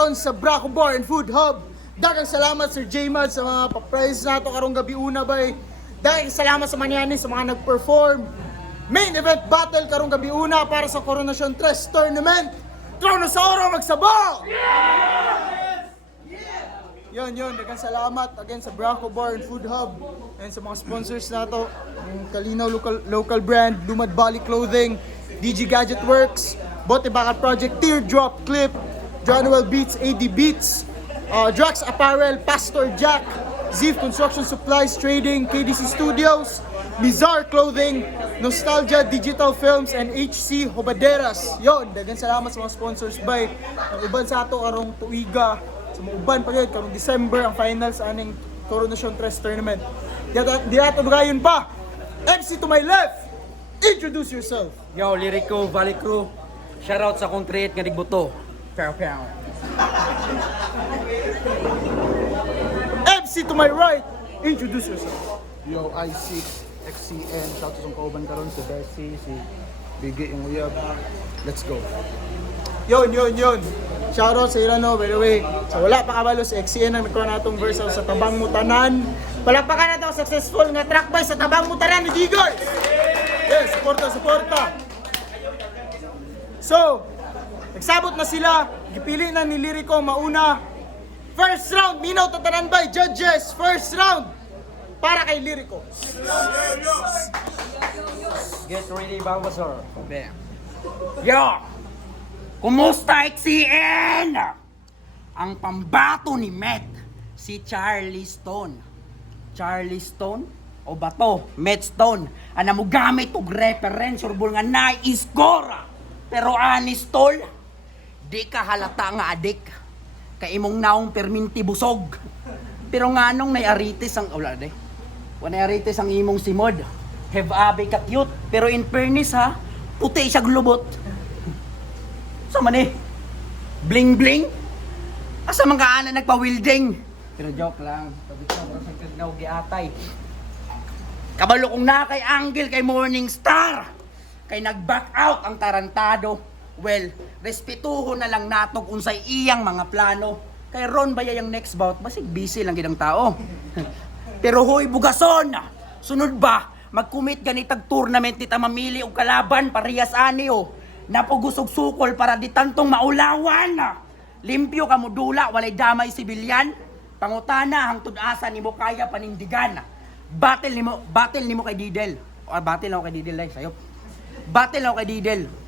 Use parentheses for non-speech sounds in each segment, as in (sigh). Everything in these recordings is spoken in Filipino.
karon sa Braco Bar and Food Hub. Daghang salamat Sir J-Mad sa mga pa-prize nato karong gabi una bay. Daghang salamat sa manyani sa mga nag-perform. Main event battle karong gabi una para sa Coronation 3 tournament. Tronosauro magsabog! Yun, yun. Daghang salamat again sa Braco Bar and Food Hub and sa mga sponsors nato. Yung Kalinaw local, local brand, Lumad Bali Clothing, DG Gadget Works, Bote Bakal Project, Teardrop Clip, Johnwell Beats, AD Beats, uh, Drax Apparel, Pastor Jack, Ziv Construction Supplies Trading, KDC Studios, Bizarre Clothing, Nostalgia Digital Films, and HC Hobaderas. Yon, dagan salamat sa mga sponsors by ang uban sa ato karong tuiga sa mga uban pa yun, karong December ang finals aning Coronation 3 tournament. Di ato gayon pa. MC to my left. Introduce yourself. Yo, Lirico, Valley Crew. Shoutout sa kong create nga digbuto. Pow, pow. MC to my right. Introduce yourself. Yo, I6, XCN, shout out sa kauban karon si Bessie, si Biggie yung uyab. Let's go. Yon, yon, yon. Shoutout sa Irano, by the way. Sa wala pa kabalo sa XCN ang nagkaroon natong verse sa Tabang Mutanan. Palakpakan na to successful nga track by sa Tabang Mutanan ni Gigoy. Yes, suporta, suporta. So, nagsabot na sila. Gipili na ni Lirico mauna. First round, minaw tatanan by judges. First round para kay Lirico. Get ready, Bulbasaur. Bam. Yo! Kumusta, XCN? Ang pambato ni Met, si Charlie Stone. Charlie Stone? O bato, Met Stone. Ana mo gamit og reference or nga na-score. Pero anis tol, di ka halata nga adik. Kay imong naong perminti busog. Pero nga nung nay aritis ang wala de. Wala aritis ang imong simod. Have abe ka cute. Pero in fairness ha, puti siya glubot. Sa man eh? Bling bling? Asa mga ana nagpa-wielding? Pero joke lang. Ko, parang sa kagnaw giatay. Kabalo kong na kay Angel kay Morning Star. Kay nag-back out ang tarantado. Well, respetuho na lang natog unsay iyang mga plano. Kay Ron ba yung next bout? Basig busy lang gidang tao. (laughs) Pero hoy, bugason! Sunod ba? Mag-commit ganitag tournament nita mamili og kalaban parehas ani o. Napugusog sukol para di tantong maulawan. Limpyo ka mo walay damay sibilyan. Pangutana hangtod asa nimo kaya panindigan. Battle nimo, battle nimo kay Didel. O battle ako kay Didel dai sayo. Battle ako kay Didel.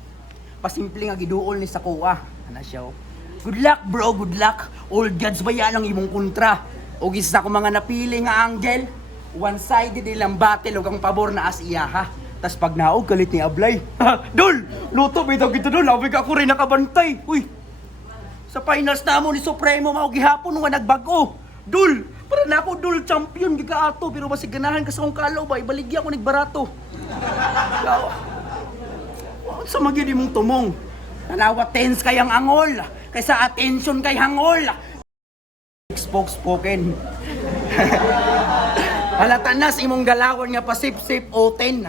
Pasimple nga giduol ni sa kuha. Ana siya oh. Good luck bro, good luck. Old gods ba yan ang imong kontra? O isa ko mga napili nga angel. One-sided nilang battle ug ang pabor na as iyaha. Tas pag naog galit ni Ablay. (laughs) Dol! Luto bitaw kita dol. Abi ka ako rin nakabantay. Uy! Sa finals na mo ni Supremo mao gihapon nga nagbago. Dul, para na ako dul champion giga ato pero basig ganahan ka sa akong kalaw ba ibaligya ko nigbarato. Yaw. Wa sa magyud imong tumong. Tanawa tense kay ang angol kaysa attention kay hangol. Spokespoken. (laughs) Halata na sa imong galawan nga pasip-sip o ten.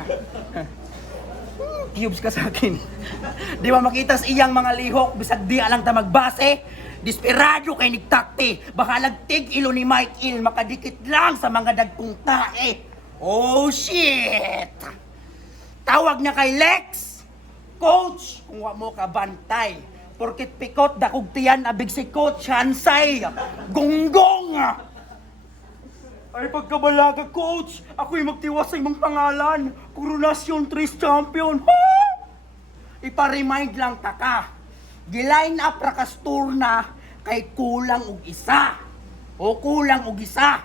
Cubes (laughs) ka sa akin. (laughs) Di ba makita iyang mga lihok, bisag di alang ta magbase, Desperado kay nigtakti, baka lagtig ilo ni Il, makadikit lang sa mga dagkong tae. Oh shit! Tawag na kay Lex! Coach, kung wa mo ka bantay, porkit pikot dakog tiyan abig si Coach Hansay, gonggong! Ay pagkabalaga, coach! Ako'y magtiwas sa imong pangalan! Coronation 3 champion! Ha? Ipa-remind lang ta ka. Giline up ra kas tour na kay kulang og isa. O kulang og isa.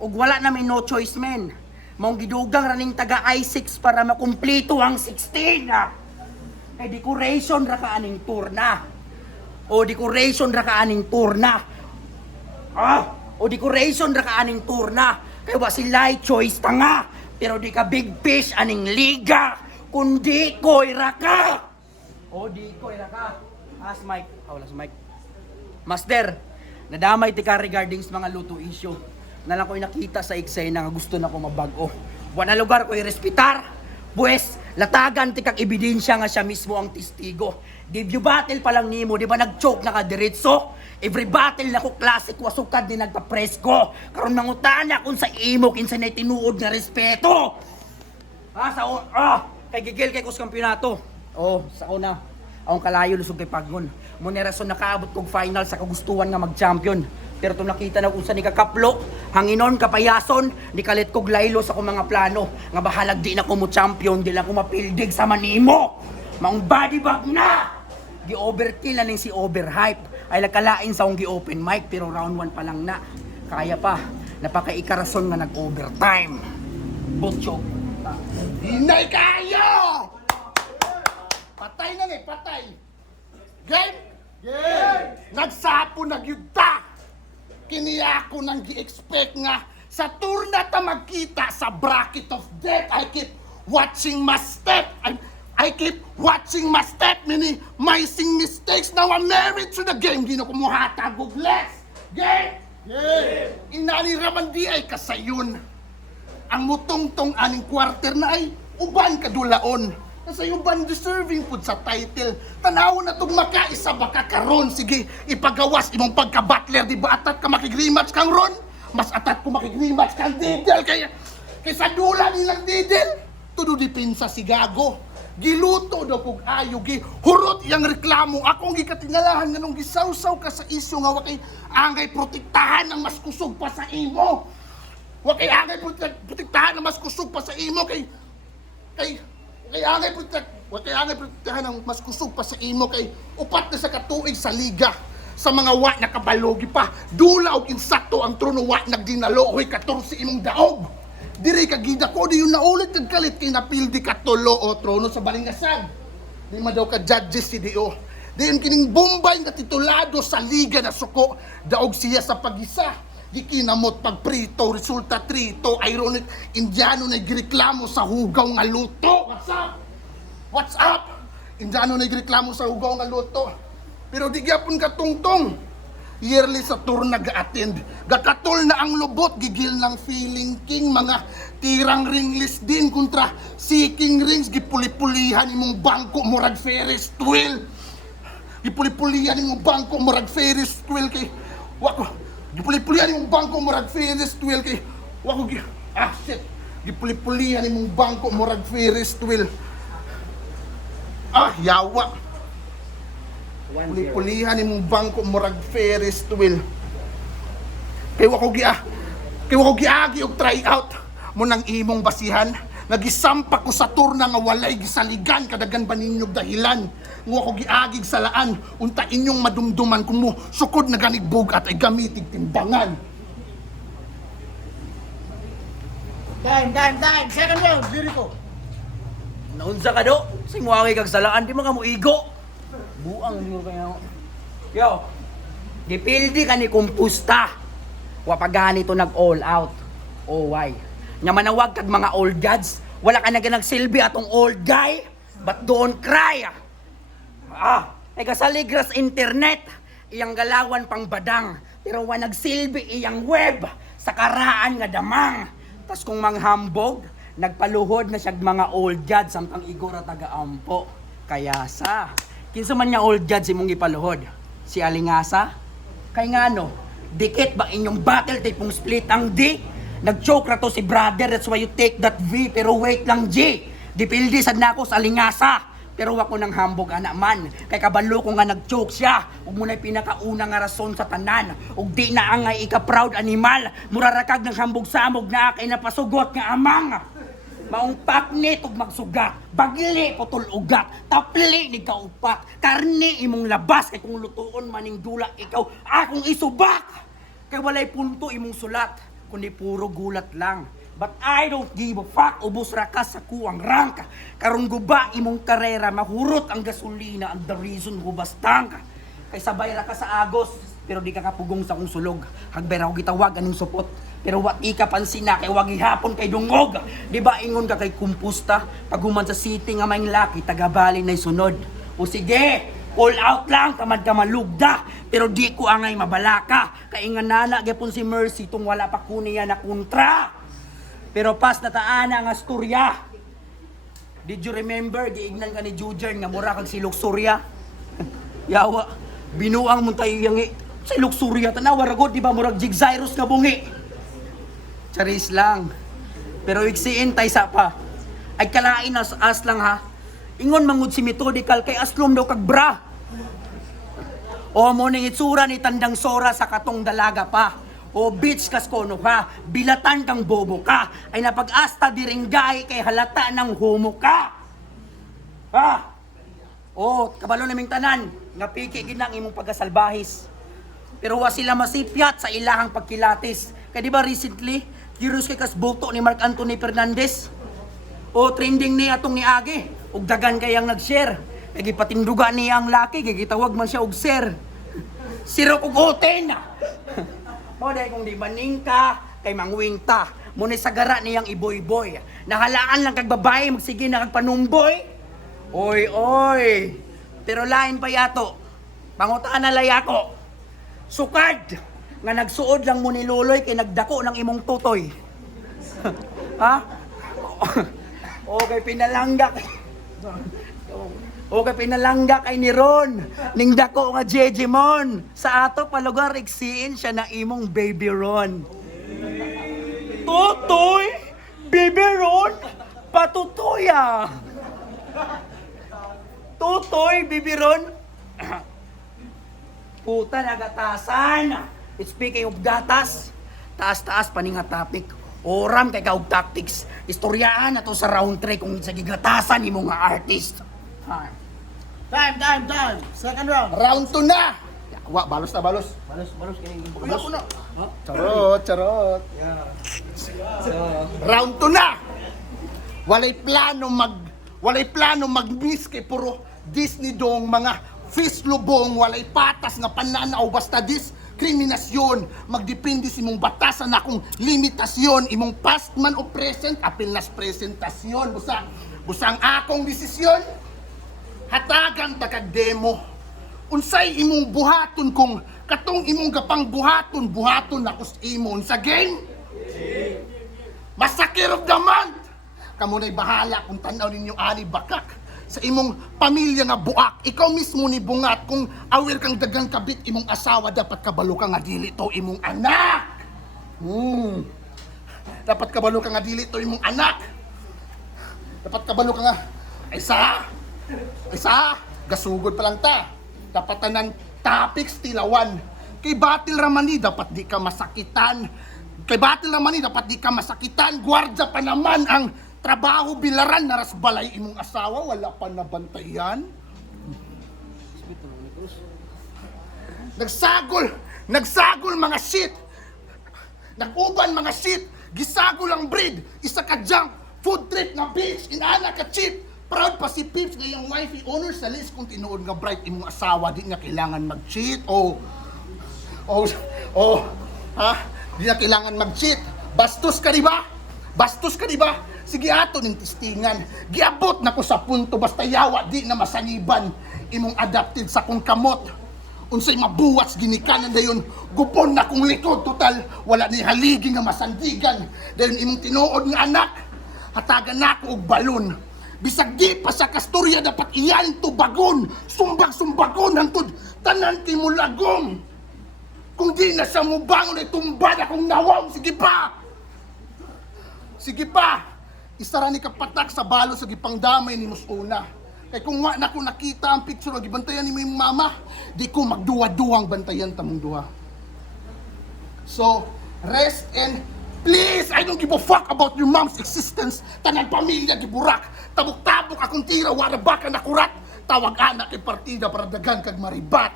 Og wala na may no choice men. Maong gidugang raning taga I6 para makumpleto ang 16 na. Kay decoration ra ka aning tour na. O decoration ra ka aning tour na. Ah, o decoration ra ka aning tour na. Kay wa sila choice tanga. Pero di ka big fish aning liga. Kundi koy ra ka. O di koy ra ka. As Mike. Oh, Mike. Master, nadamay ti ka regarding sa mga luto issue. Nalang ko'y nakita sa eksena nga gusto na ko mabago. Wala lugar ko'y respitar. Buwes, Latagan ti kag ebidensya nga siya mismo ang testigo. Debut battle pa lang nimo, di ba nag-choke na ka? Every battle na ko classic wasukad ni nagpa-presko. Karon mangutana kung sa imo kinsa na tinuod nga respeto. Ah, sa ah, kay gigil kay kus kampyonato. Oh, sa una. Akong kalayo lusog kay Pagnon. Mo ni rason nakaabot kog final sa kagustuhan nga mag-champion. Pero tum nakita na kung sa ni kakaplo, hanginon kapayason, ni kalit kog laylo sa akong mga plano. Nga bahalag di na ko mo champion, di lang ko mapildig sa manimo. Maong body bag na! Gi-overkill na ning si overhype. Ay lagkalain sa akong gi-open mic, pero round 1 pa lang na. Kaya pa, napakaikarason nga nag-overtime. Butchok. Hinay kayo! Patay na nga, patay. Game? Game! Nagsapo nagyuta. Kiniya ko nang gi-expect nga sa tour na ta magkita sa bracket of death. I keep watching my step. I, I keep watching my step. Mini, missing mistakes. Now I'm married to the game. Gino ko muhatag og less. Game? Game! Inani raman di ay kasayon ang mutongtong aning quarter na ay uban kadulaon. Kasi uban deserving pud sa title. Tanaw na tong makaisa baka karon. Sige, ipagawas imong pagka-butler. Di ba atat ka makigrematch kang ron? Mas atat ko makigrematch kang Didel. Kaya, kaysa dula nilang Didel, tudo dipinsa si Gago. Giluto daw kog ayo gi hurot yang reklamo akong gikatingalahan nganong gisawsaw ka sa isyu nga wakay angay protektahan ang mas kusog pa sa imo. Wa kay angay protek- protektahan na mas kusog pa sa imo kay kay kay angay protek wa kay angay protektahan ng mas kusog pa sa imo kay upat na sa katuig sa liga. Sa mga wa nakabalogi pa. Dula og insakto ang trono wa nagdinalo. Hoy 14 imong daog. Diri ka gida ko di yun naulit kag kalit kay napildi ka tulo o trono sa balingasan. Di ma daw ka judges si Dio. Diyon kining Bombay nga titulado sa liga na suko. Daog siya sa pagisa gikinamot pagprito resulta trito ironic indiano na gireklamo sa hugaw nga luto. What's up? What's up? Indiano na gireklamo sa hugaw nga luto. Pero di gyapon ka tungtong. Yearly sa tour nag-attend. Gakatol na ang lubot gigil ng feeling king. Mga tirang ringless din kontra seeking rings. Gipuli-pulihan imong bangko murag Ferris wheel gipuli-pulihan imong bangko murag Ferris wheel kay wako gipuli-pulihan imong bangko murag Ferris wheel kay wako gi ah shit. Gipuli-pulihan imong bangko murag Ferris wheel ah yawa. Puli-pulihan imong bangko murag Ferris wheel kay wako gi ah kay wako giagi og try out mo nang imong basihan nagisampa ko sa turna nga walay gisaligan kadagan ba ninyong dahilan nga ako giagig sa laan unta inyong madumduman kung mo sukod na ganig bugat ay gamitig timbangan Time, time, time! Second round, Jericho! Naunsa ka do? Singwawi kag salaan, di mo ka mo igo. Buang mo kaya. Yo, gipildi ka ni kumpusta. Wa pa ganito nag all out. Oh why? Nga manawag kag mga old gods, wala ka na nagsilbi atong old guy. But doon cry. Ah, ay kasaligras internet. Iyang galawan pang badang. Pero wa nagsilbi iyang web sa karaan nga damang. Tas kung manghambog, nagpaluhod na siyag mga old gods samtang igora taga-ampo. Kaya sa, kinsa man nga old gods imong ipaluhod? Si Alingasa? Kay nga no, dikit ba inyong battle tape pong split ang D? Nag-choke ra to si brother, that's why you take that V, pero wait lang G. Dipildi sad nako sa Alingasa. Pero ako nang hambog anak man. Kay kabalo ko nga nag-choke siya. Ug mo na pinakauna nga rason sa tanan. Ug di na angay ika-proud animal. Murarakag ng hambog samog na kay napasugot nga amang. Maong paknit ug magsugat. Bagli putol ugat. Tapli ni kaupat. Karni imong labas kay kung lutuon maning dula ikaw akong isubak. Kay walay punto imong sulat kundi puro gulat lang. But I don't give a fuck. Ubus ra ka sa kuwang rank. Karon guba imong karera mahurot ang gasolina and the reason hubastang ka. Kay sabay ra ka sa agos pero di ka kapugong sa kong sulog. Hagbay ra ko gitawag aning supot. Pero wat ika pansin kay wag ihapon kay dungog. Di ba ingon ka kay kumpusta pag human sa city nga may laki taga-bali na sunod. O sige, all out lang kamad ka malugda pero di ko angay mabalaka kay nga nana gyapon si Mercy tung wala pa kuniya na kontra pero pas na taana ang asturya Did you remember, giignan ka ni Jujer nga mura kag si Luxuria? (laughs) Yawa, binuang mo tayo yung si Luxuria, tanawa ragod, di ba, murag Jigzyrus nga bungi. Charis lang. Pero iksiin tay sa pa. Ay kalain as as lang ha. Ingon mangud si methodical kay aslom daw kag bra. O mo ning itsura ni tandang sora sa katong dalaga pa. O bitch kas kono ka, bilatan kang bobo ka, ay napag-asta diringgay kay halata ng homo ka. Ha? O, kabalo naming tanan, nga piki ginang imong pagkasalbahis. Pero wa sila masipyat sa ilahang pagkilatis. Kaya di ba recently, curious kay kas boto ni Mark Anthony Fernandez? O trending ni atong ni Agi, ug dagan kayang nag-share. Kay gipatinduga niya ang laki, kay gitawag man siya og sir. Sirok ug hoten. Mo dai kung di baning ka kay mangwing ta. Mo ni sagara niyang iboy-boy. Nahalaan lang kag babae magsige na kag panumboy. Oy, oy. Pero lain pa yato. Pangutaan na layako. Sukad nga nagsuod lang mo ni Luloy kay nagdako ng imong tutoy. (laughs) ha? (laughs) okay, pinalangga (laughs) kay... Okay, pinalangga kay ni Ron. Ning dako nga Jejimon. Sa ato palugar, iksiin siya na imong baby Ron. Tutoy! Baby Ron! Patutoya! Tutoy, baby Ron! (clears throat) Puta, nagatasan! Speaking of gatas, taas-taas pa ning nga topic. Oram kay kaog tactics. Istoryaan na to sa round 3 kung sa gigatasan ni mga artist. Ha. Time, time, time. Second round. Round 2 na! Wa, balos na balos. Balos, balos kini. Balos na. Charot, charot. Round 2 na! Walay plano mag walay plano mag-miss kay puro Disney dong mga fish lubong walay patas nga pananaw basta dis kriminasyon. Magdepende si mong batasan na kung limitasyon. Imong past man o present apil nas presentasyon. Busa busa ang akong desisyon. Hatagan ta kag demo. Unsay imong buhaton kung katong imong gapang buhaton buhaton na kus imon sa game? Masakir of the month! Kamu na'y bahala kung tanaw ninyo ani bakak sa imong pamilya nga buak. Ikaw mismo ni bungat kung awir kang dagang kabit imong asawa dapat kabalo ka nga dili to imong anak. Hmm. Dapat kabalo ka nga dili to imong anak. Dapat kabalo ka nga ay sa ay sa gasugod pa lang ta. Dapat tanan topics tilawan. Kay batil ramani dapat di ka masakitan. Kay batil ramani dapat di ka masakitan. Gwardya pa naman ang trabaho bilaran naras balay imong asawa wala pa nabantayan. Nagsagol, nagsagol mga shit. Naguban mga shit. Gisagol ang breed. Isa ka junk. Food trip na bitch. Inaana ka cheap. Proud pa si Pips nga yung wifey owner sa list kung tinuod nga bright imong asawa di nga kailangan mag-cheat o o o ha di na kailangan mag-cheat bastos ka di ba bastos ka di ba sige ato ning tistingan giabot na ko sa punto basta yawa di na masaniban. Imong adapted sa kung kamot. Unsay mabuwas ginikanan dayon gupon na kong likod total. Wala ni haligi nga masandigan. Dayon imong tinuod nga anak hatagan na ako og balon. Bisag di pa sa kasturya dapat iyan to bagon. Sumbag sumbagon hangtod tanan timulagom kung di na siya mo bangon ay tumbad akong nawang. Sige pa! Sige pa isara ni kapatak sa balo sa gipang damay ni Musuna kay kung wa na ko nakita ang picture og gibantayan ni mong mama di ko magduwa-duwang bantayan tamong duha So, rest and please, I don't give a fuck about your mom's existence. Tanan pamilya giburak. Tabok-tabok akong tira, wala ba ka nakurat. Tawag anak kay partida para dagan kag maribat.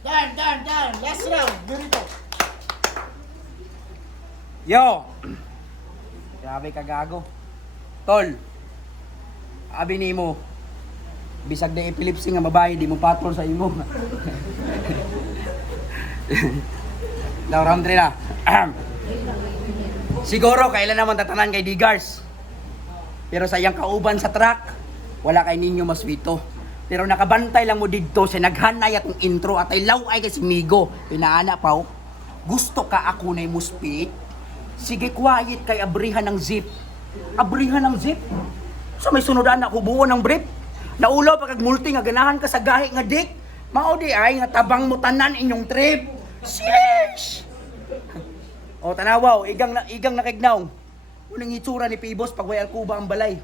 Time, time, time. Last round. Dito. Yo! Grabe ka gago. Tol, abi ni mo, bisag na epilepsy nga babae, di mo patol sa imo. Daw round 3 na. (clears throat) Siguro kailan naman tatanan kay Digars. Pero sa iyang kauban sa track, wala kay ninyo maswito. Pero nakabantay lang mo didto sa naghanay atong intro at ay law ay kay si Migo. Pinaana pa Gusto ka ako na muspit? Sige quiet kay abrihan ng zip. Abrihan ng zip? Sa may sunudan na kubuo ng brief. Naulaw pag multi nga ganahan ka sa gahi nga dik. Mao di ay nga tabang mo tanan inyong trip. Sheesh! (laughs) o tanawaw, igang na, igang nakignaw. Unang itsura ni Pibos pag way alkuba ang balay.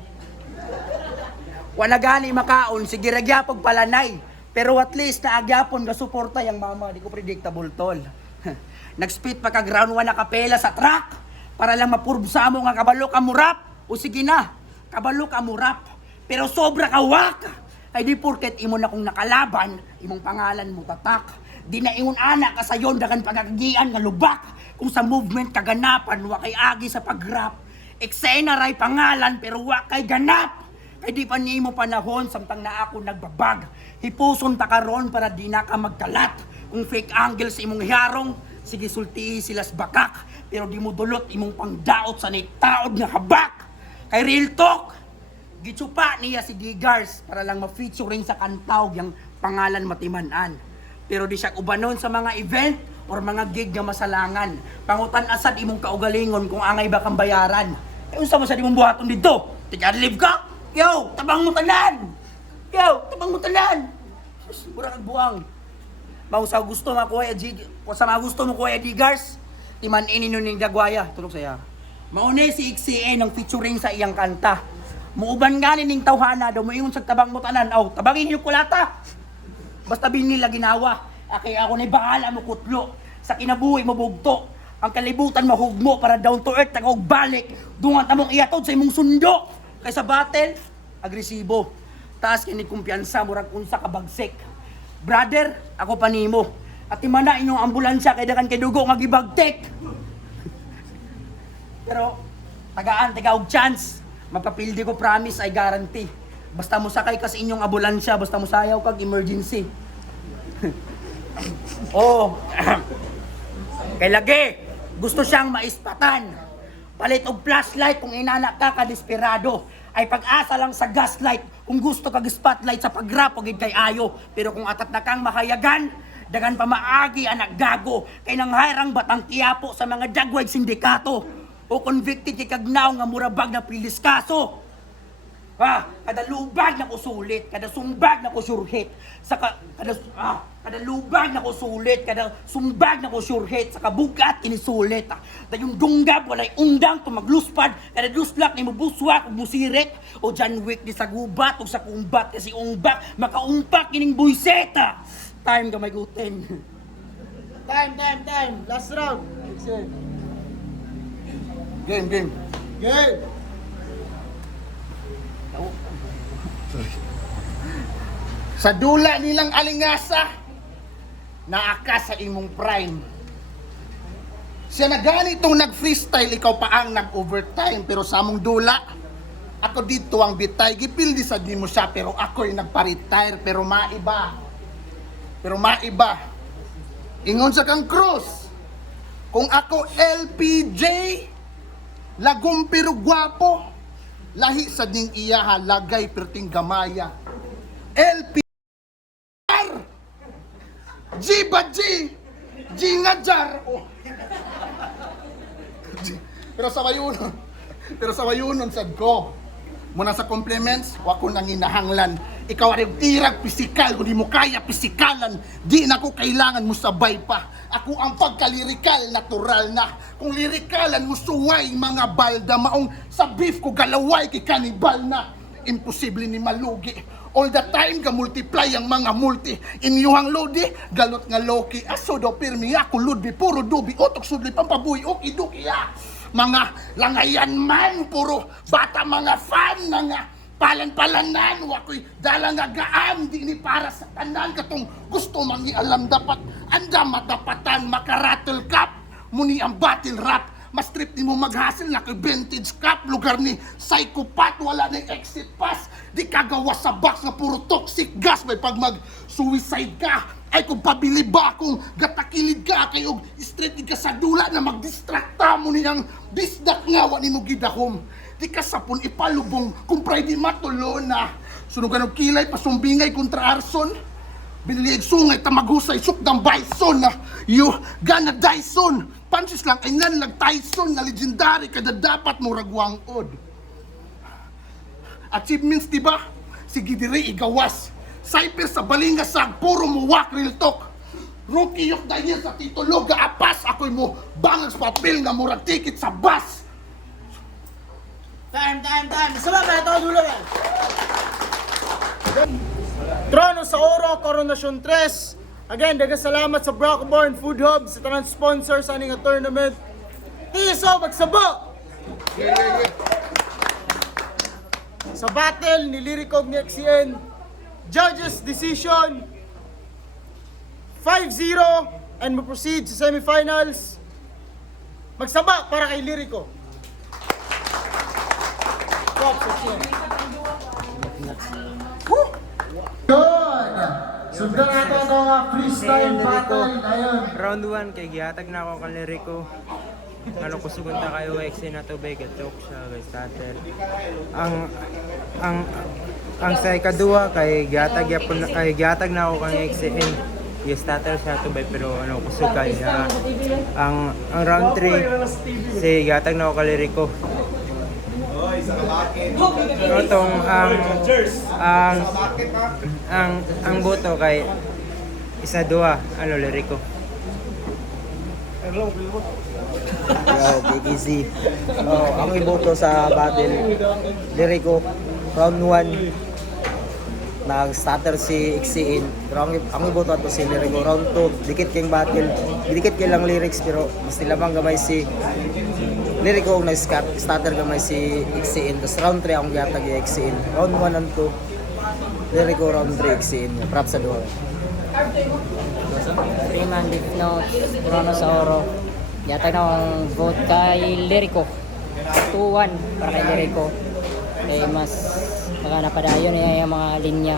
Wala gani makaon, sige ragyapog palanay. Pero at least naagyapon nga suporta yung mama, di ko predictable tol. (laughs) Nag-spit pa ka ground 1 na kapela sa truck para lang mapursa mo nga kabalo ka murap. O sige na, kabalo ka murap. Pero sobra ka wak. Ay di porket imo na kung nakalaban, imong pangalan mo tatak. Di na ingon anak ka sayon dagan pagkagian nga lubak. Kung sa movement kaganapan, wa kay agi sa pagrap. Eksena ray pangalan pero wa kay ganap. Kay di pa nimo panahon samtang na ako nagbabag. Hipuson ta karon para di na ka magkalat. Kung fake angle sa imong harong, sige sulti silas bakak. Pero di mo dulot imong pangdaot sa nitaod nga habak. Kay real talk, gitsupa niya si Gigars para lang ma-featuring sa kantaw yung pangalan matimanan. Pero di siya ubanon sa mga event or mga gig nga masalangan. Pangutan asad imong kaugalingon kung angay ba kang bayaran. Eh, unsa mo sa imong buhaton dito? Tiga-live ka? Yo, tabang mo tanan! Yo, tabang mo tanan! Sus, Mura nagbuang. Mau sa gusto nga kuya kung sa mga gusto mo kuya Digars, timan ini ning dagwaya, tulog saya. Maunay si XCN ang featuring sa iyang kanta. Muuban gani ning tawhana daw moingon sa tabang mo tanan. Aw, tabangin niyo kulata. Basta binila ginawa. Akay ako na bahala mo kutlo. Sa kinabuhi mo bugto. Ang kalibutan mahugmo para down to earth tagaog balik. Dungan tamong iyatod sa imong sundo. Kaysa battle, agresibo. Taas kini kumpiyansa murag unsa ka. Brother, ako panimo. At imana inyong ambulansya kay dakan kay dugo nga gibagtek. Pero tagaan taga og chance. Mapapildi ko promise I guarantee. Basta mo sakay ka sa inyong ambulansya, basta mo sayaw kag emergency. (laughs) oh. (clears throat) Kay lagi, gusto siyang maispatan. Palit og flashlight kung inana ka ka. Ay pag-asa lang sa gaslight kung gusto kag spotlight sa pagrap og kay ayo. Pero kung atat na kang makayagan, dagan pa maagi anak gago kay nang hayrang batang kiyapo sa mga dagway sindikato o convicted kay kagnaw nga murabag na pilis kaso. Ha, kada lubag na ko sulit, kada sumbag na ko sa ka, kada ah, kada lubag na ko sulit, kada sumbag na ko sa kabugat inisulit. Ah. Da yung dunggab walay undang tumagluspad, kada luslak ni mubuswa ug musirit, o John Wick di sa gubat ug sa kumbat kasi umbak makaumpak kining buyseta. Time ka may guten. Time, time, time. Last round. Game, game. Game. Sa dula nilang alingasa, naaka sa imong prime. Siya na ganitong nag-freestyle, ikaw pa ang nag-overtime. Pero sa among dula, ako dito ang bitay. Gipildi sa di mo siya, pero ako'y nagpa-retire. Pero maiba. Pero maiba. Ingon sa kang cross. Kung ako LPJ, lagom pero gwapo, lahi sa ding iya lagay perting gamaya. LP G ba G? G nga jar. Oh. (laughs) Pero sa wayunon, (laughs) pero sa wayunon sad ko. Muna sa compliments, wa ko nang inahanglan. Ikaw ay tirag pisikal, kung di mo kaya pisikalan, di na ko kailangan mo sabay pa. Ako ang pagkalirikal, natural na. Kung lirikalan mo suway, mga balda, maong sa beef ko galaway, kay kanibal na. Imposible ni malugi. All the time ka multiply ang mga multi. Inyuhang lodi, galot nga loki. Aso daw pirmi ako ludi, puro dubi, utok sudli, pampabuhi, oki duki ah. Mga langayan man, puro bata mga fan na nga. Palan-palanan, wakoy dala nga gaan, di ni para sa tanan katong gusto mangi alam dapat. Anda matapatan, makarattle cup, muni ang battle rap. Mas trip ni mo maghasil na kay vintage cup lugar ni psychopath wala na exit pass. Di kagawa sa box nga puro toxic gas. May pag mag suicide ka ay kung pabili ba kung gatakilid ka kay og straight ka sa dula na magdistracta. Mo niyang bisdak nga wa nimo gidahom di ka ipalubong kung di matulo na sunugan og kilay pasumbingay kontra arson Biniliig sungay tamagusay sukdang bison na you gana Dyson. Pansis lang ay nanlag Tyson na legendary kada dapat mo ragwang od. achievements, di ba? Sige dire igawas. Cyper sa balingas sa puro muwak real talk. Rookie yok dahil sa titulo ga apas ako'y mo bangang sa papel nga murag ticket sa bus. Time, time, time. Sama ba ito? Dulo yan. Trono sa Oro, Coronation 3. Again, dagang salamat sa Brockborn Food Hub, sa tanang sponsor sa aning tournament. Tiso, magsabo! Sa battle ni Liricog ni XCN, judges decision 5-0 and proceed sa semifinals. Magsaba para kay Lirico. Yun! Sundan natin ang mga freestyle battle ngayon. Round 1 kay gihatag na ako kang liriko. Ano ko sugunta kayo exe na to bay joke siya guys starter. Ang ang ang sa ikaduha kay gihatag yapon ay gihatag na ako kang exe in yung starter siya to bay pero ano kusugay na ang ang round 3 si gihatag na ako kang liriko. Pero tong ang ang ang ang boto kay isa dua ano liriko. Yo, KKC. Oh, ang iboto sa battle, Lirico, round 1, nag-starter si XCN. Pero ang, ang iboto ato si Lirico, round 2, dikit kayong battle. Dikit kayo lang lyrics, pero mas lamang gamay si Lirico ang nag-starter gamay si XCN. Tapos round 3 akong gihatag yung XCN. Round 1 and 2, Lirico, round 3 XCN. Props sa duha. Freeman Leaf Note, Trono sa Oro. Yata na akong vote kay Lirico. 2-1 para kay Lirico. Kaya mas baka napadayon niya yung mga linya.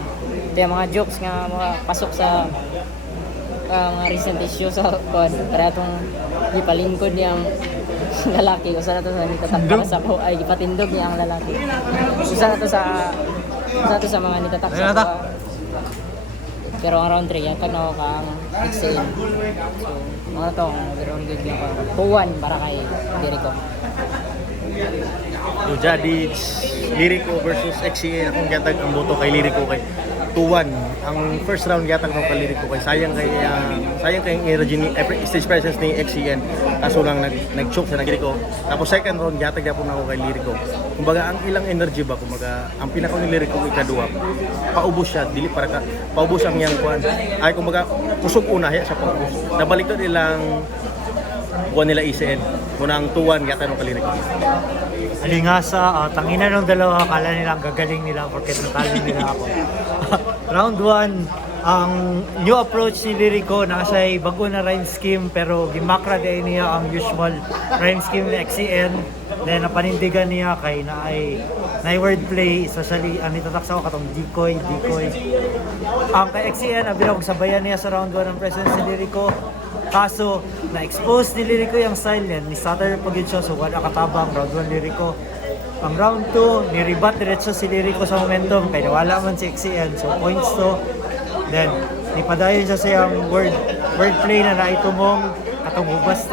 Ito yung mga jokes nga mga pasok sa ang recent issue sa kon para itong ipalingkod niyang (laughs) lalaki. Usa na to sa nitatak sa ko ay ipatindog niya ang lalaki. Usa na to sa usa na to sa mga nitatak sa ko pero ang round 3 yan na ako kang excel so mga to? Pero ang good niya ko. Kuwan para kay Jericho So, jadi Lirico versus XCA akong gatag ang boto kay Lirico kay 2-1. Ang first round gatag ko kay Lirico kay sayang kay ah, sayang kay energy ni eh, stage presence ni XCN. Kaso lang nag nag-choke sa Lirico. Tapos second round gatag gyapon ako kay Lirico. Kumbaga ang ilang energy ba kumbaga ang pinaka ni Lirico ikaduha. Paubos siya dili para ka paubos ang yang kuan. Ay kumbaga kusog una ya siya paubos. Nabalik to ilang kuan nila ICN. Munang 2-1 gatag no kay Lirico. Alingasa, uh, tangina ng dalawa, akala nila ang gagaling nila porket natalo nila ako. (laughs) Round 1, ang new approach ni Lirico, nasa bago na rhyme scheme pero gimakra din niya ang usual rhyme scheme ni XCN. Then napanindigan niya kay na ay na wordplay, especially ang nitatak sa ako katong decoy, decoy. Ang kay XCN, abi ako sabayan niya sa round 1 ang presence ni Lirico. Kaso, na-expose ni Lirico yung style. Ni Sutter pag yun so wala katabang, round 1 Lirico. Ang round 2, ni-rebat diretso si Lirico sa momentum, kaya wala man si XCN, so points to. Then, nipadayon siya sa yung word, wordplay na naitumong, katong hubas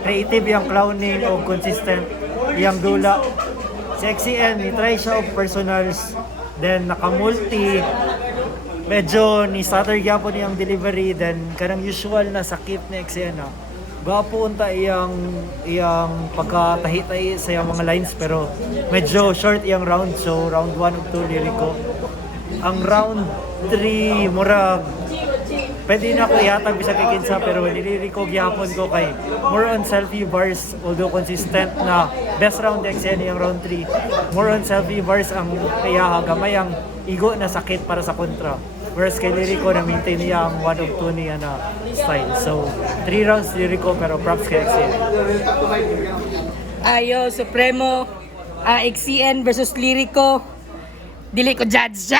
creative yung clowning o consistent yung dula. Si XCN, ni-try siya of personals, then nakamulti, medyo ni Sutter gyapon niyang delivery then kanang usual na sakit ni Xena. Gapo unta iyang iyang pagkatahi-tahi sa iyang mga lines pero medyo short iyang round so round 1 ug 2 liriko. Ang round 3 murag pwede na ako ihatag bisa kay pero niliriko gyapon ko kay more on selfie bars although consistent na best round XN yung round 3 more on selfie bars ang kaya gamay ang igo na sakit para sa kontra whereas kay Lirico na maintain niya ang 1 of 2 niya na style. So 3 rounds Lirico pero props kay XN Ayo Supremo uh, XCN versus Lirico. Dili ko judge